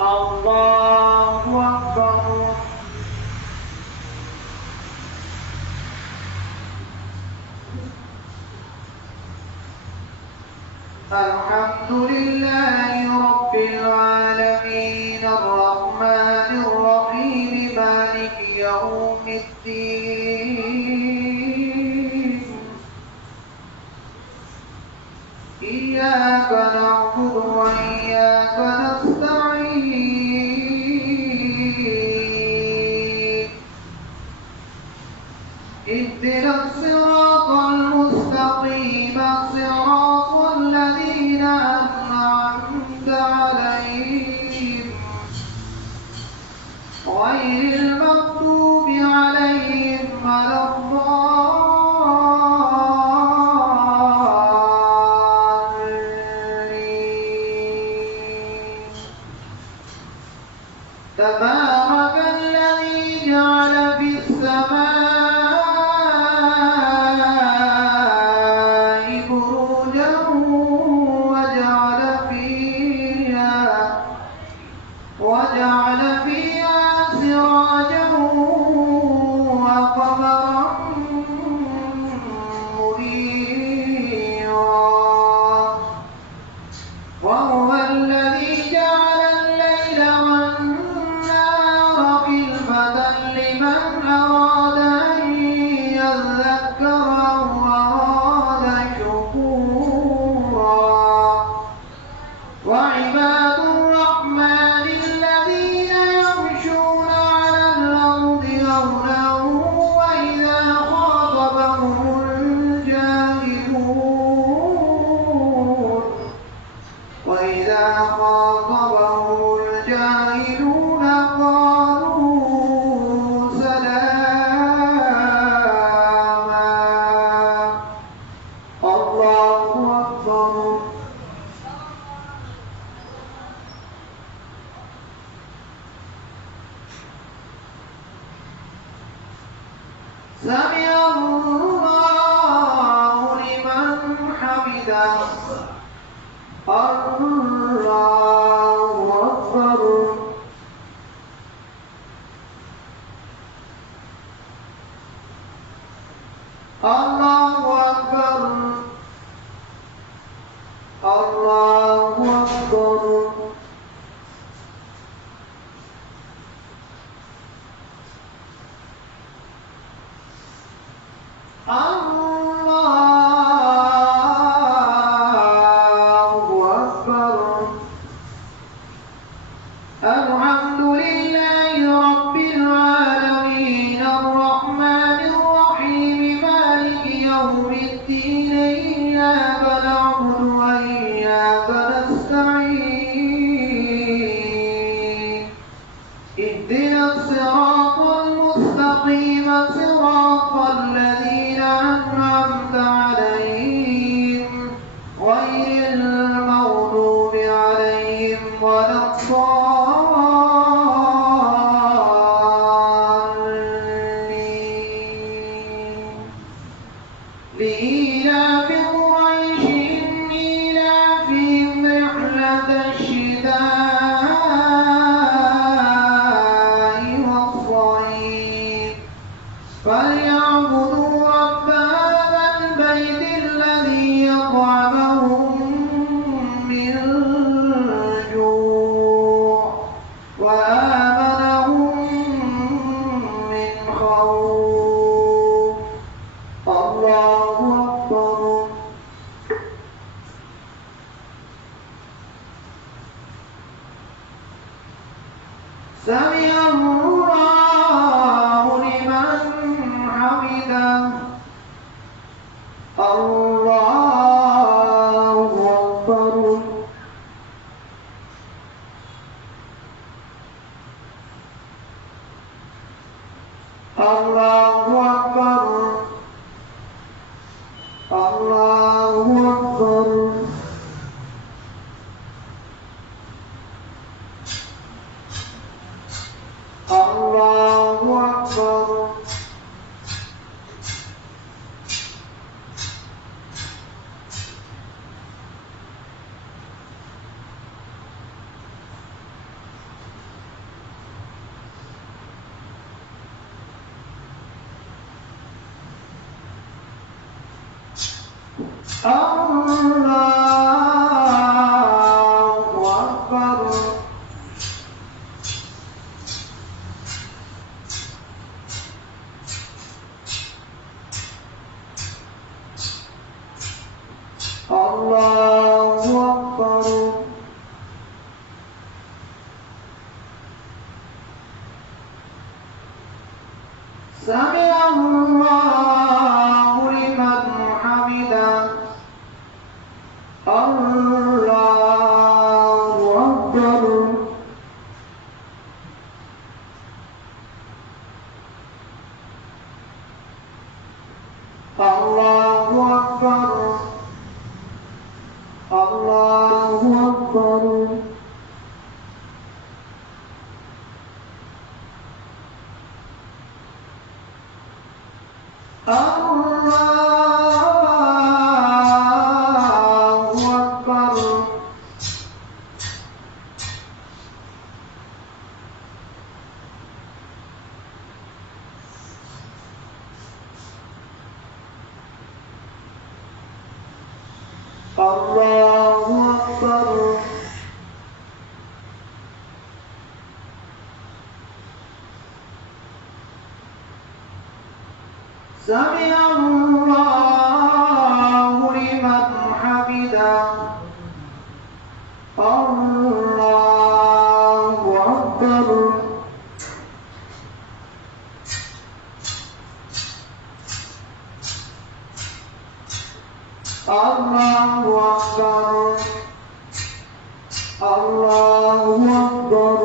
الله أكبر. الحمد لله رب العالمين الرحمن الرحيم مالك يوم الدين إياك نعبد وإياك نستعين اهدنا الصراط المستقيم صراط الذين أنعمت عليهم غير المغضوب عليهم ولا الضالين. تبارك الذي جعل في السماء بروجا وجعل فيها سراجا وقمرا منيرا. وهو الذي جعل الليل والنهار خلفة لمن أراد أن يذكر أو أراد شكورا. وعباد الرحمن الذين يمشون على الأرض هونا وإذا خاطبهم الجاهلون قالوا سلاما. الله أكبر. سمع الله لمن حمده. الله أكبر. الله أكبر. الله أكبر. الحمد لله رب العالمين الرحمن الرحيم مالك يوم الدين إياك نعبد وإياك نستعين اهدنا الصراط المستقيم صراط الذين أنعمت عليهم غير المغضوب عليهم ولا الضالين. لإيلاف قريش إيلافهم رحلة الشتاء والصيف فليعبدوا رب هذا البيت الذي يطعمهم من جوع وآمنهم من خوف. الله أكبر. سمع الله لمن حمده. الله أكبر. الله أكبر. الله أكبر. الله الله أكبر الله أكبر سمع الله لمن حمده الله أكبر الله أكبر الله أكبر الله أكبر سمع الله لمن حمده الله أكبر الله أكبر الله أكبر